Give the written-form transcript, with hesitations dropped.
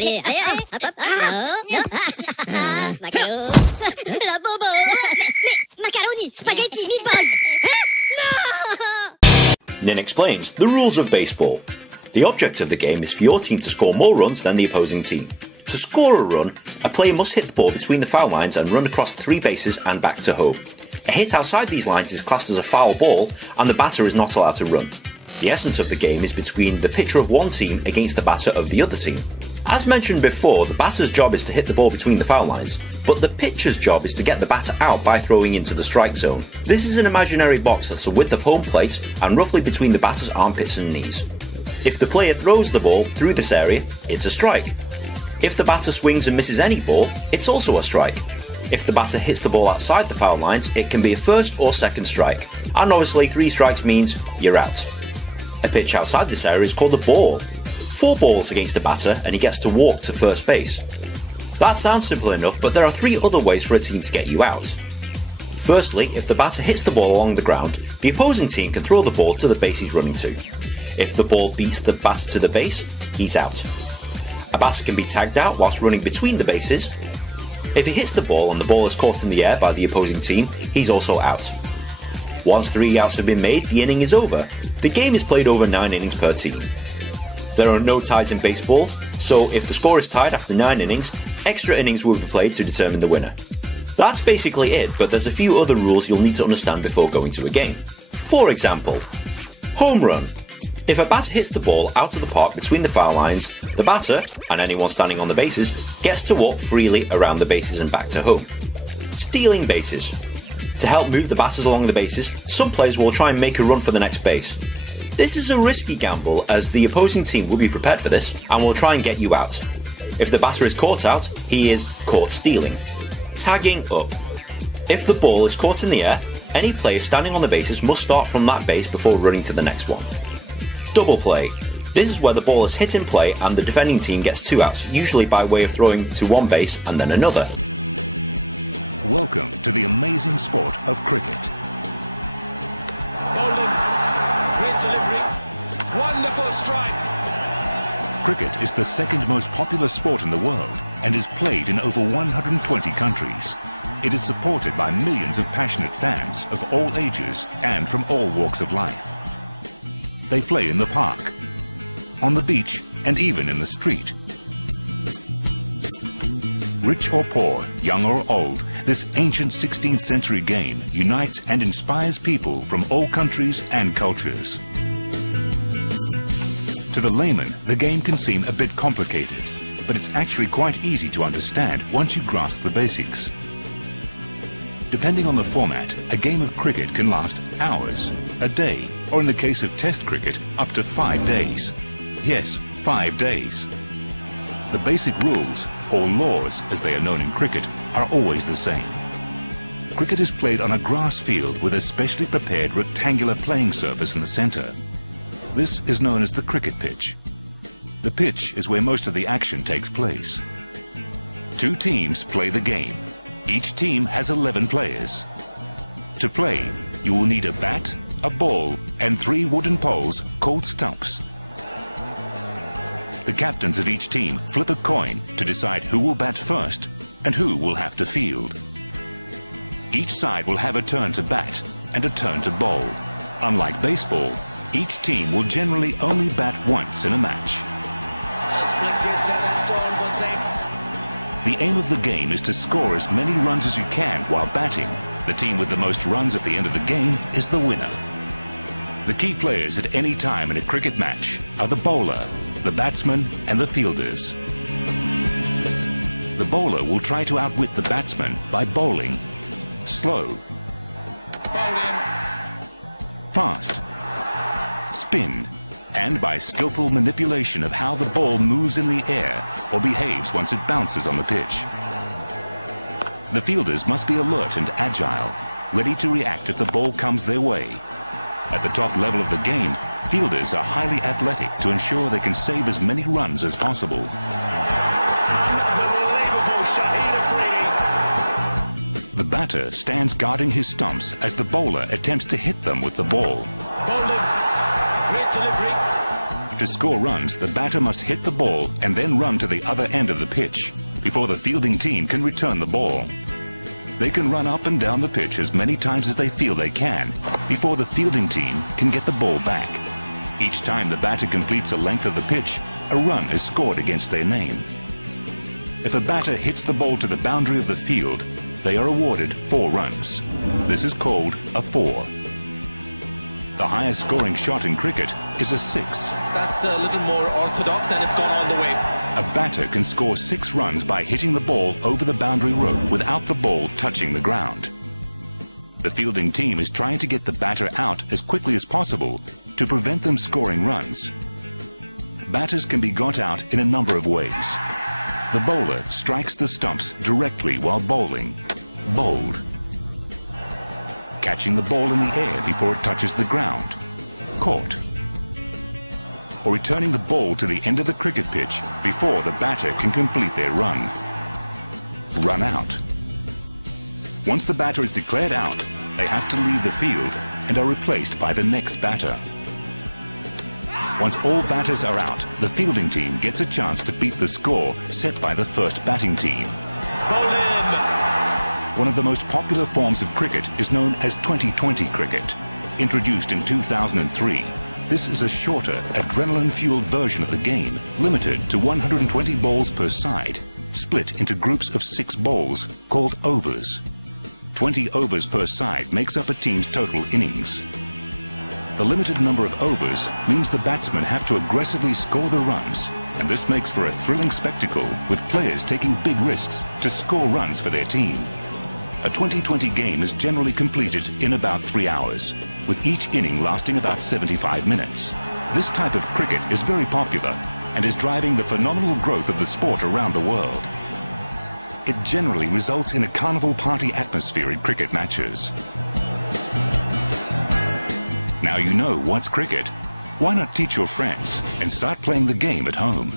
Allez, allez, hop, hop, non, non. Macaro. La bobo. Mais macaroni, spaghetti, meatballs. No! Nin explains the rules of baseball. The object of the game is for your team to score more runs than the opposing team. To score a run, a player must hit the ball between the foul lines and run across 3 bases and back to home. A hit outside these lines is classed as a foul ball, and the batter is not allowed to run. The essence of the game is between the pitcher of one team against the batter of the other team. As mentioned before, the batter's job is to hit the ball between the foul lines, but the pitcher's job is to get the batter out by throwing into the strike zone. This is an imaginary box that's the width of home plate and roughly between the batter's armpits and knees. If the player throws the ball through this area, it's a strike. If the batter swings and misses any ball, it's also a strike. If the batter hits the ball outside the foul lines, it can be a first or second strike. And obviously 3 strikes means you're out. A pitch outside this area is called a ball. 4 balls against the batter and he gets to walk to first base. That sounds simple enough, but there are 3 other ways for a team to get you out. Firstly, if the batter hits the ball along the ground, the opposing team can throw the ball to the base he's running to. If the ball beats the batter to the base, he's out. A batter can be tagged out whilst running between the bases. If he hits the ball and the ball is caught in the air by the opposing team, he's also out. Once 3 outs have been made, the inning is over. The game is played over 9 innings per team. There are no ties in baseball, so if the score is tied after 9 innings, extra innings will be played to determine the winner. That's basically it, but there's a few other rules you'll need to understand before going to a game. For example, home run. If a batter hits the ball out of the park between the foul lines, the batter, and anyone standing on the bases, gets to walk freely around the bases and back to home. Stealing bases. To help move the batters along the bases, some players will try and make a run for the next base. This is a risky gamble as the opposing team will be prepared for this and will try and get you out. If the batter is caught out, he is caught stealing. Tagging up. If the ball is caught in the air, any player standing on the bases must start from that base before running to the next one. Double play. This is where the ball is hit in play and the defending team gets 2 outs, usually by way of throwing to one base and then another. Welcome to the amazing sport of cricket. Bolden, great delivery, wonderful strike. Cricket is the 2nd most popular sport in the world and is played in over 120 countries. It is supported by millions of passionate fans of all ages and from all walks of life. They play in the park, on the beach, and even in the street. Rich or poor, young or old, this ancient 16th century game unites and inspires people from all countries and cultures. To the layman, the game can seem a bit complicated, but it's actually quite easy to understand once you grasp the basics. Depending on the format, a game of cricket can last hours, a day, or in the case of Test cricket, up to 5 days. Yes, 5 days. The basic rules, or laws as they are known in cricket, are always the same. Cricket is played on a grass field with a specially prepared rectangular playing surface in the centre. This is known as the cricket pitch. The pitch is where most of the action takes place. 2 teams play the game. Each team has 11 players. To play, you will need a bat, a ball, and 3 wooden poles called stumps. The captains of each team flip a coin to decide who will bat first and who will have to field. Each side will have a turn to bat and a turn to bowl. Unlike baseball, each team will generally only bat once in a match. Just flicked it, that's gone for 6. The aim of the game is to score as many runs as you can while batting. The team with the most runs at the end of the game is the winner. The key players at any time in a cricket match are the bowler, the batsman, and the fielders. The bowler will try to outwit the batsman by bowling slow, Bolden, fast, spin, and by skillful manipulation of how the ball moves in the air or behaves once it bounces on the pitch. The fielders must be alert and agile, ready to react if the ball comes their way. At the top level of the game, fielders are highly athletic to ensure they can save as many runs as possible. unbelievable Shahid Afridi. The batter stands guarding his stumps as the bowler attempts to hit them with the ball. Bolden, great delivery. To score runs, the batter must hit the ball and then run to the other end of the pitch before the fielding team can return the ball. They can run up and down the pitch as many times as they feel they can before the fielding team can get the ball back. Each time the batter completes a length of the pitch, a run is scored against their name. If a batter hits the ball to the boundary of the field, they are awarded 4 runs. This is called a 4. The highest scoring shot in cricket is a 6. That's a little more orthodox and it's gone all the way. A batter can score 6 runs by hitting the ball over the boundary rope without the ball touching the ground. The fielding team is trying to get the batter out as quickly as possible to prevent them scoring runs. Batters can be got out in a number of ways. The bowler strikes the stumps directly while bowling, bowled. Catching the ball in the air before it touches the ground, caught. Or returning the ball to the end of the cricket pitch before the batter can complete their run, run out. Once the batter is declared out, they have to leave the field and are replaced by the next batter. Once all batters are out, the fielding team gets a chance to beat the score set by the first batting team. Bowl in! One of the most popular forms of cricket is known as 2020 cricket. Introduced in 2003, this is a shorter, adrenaline-fueled version of the game, limited to 120 balls per side, split into groups of 6 balls, called overs. 20 overs per side makes up a team's total innings. The limited number of overs means the batsmen have to aggressively score the runs, and this makes for a thrilling spectacle with players taking big risks to score runs for their team. A 2020 game is generally completed in about 3 hours, with each inning lasting about 75 minutes. This type of cricket is very popular and is driving the phenomenal growth of the sport around the world. It generally results in a carnival party atmosphere in cricket matches. Now you know what's cricket. Why not teach your friends and start playing the game at home?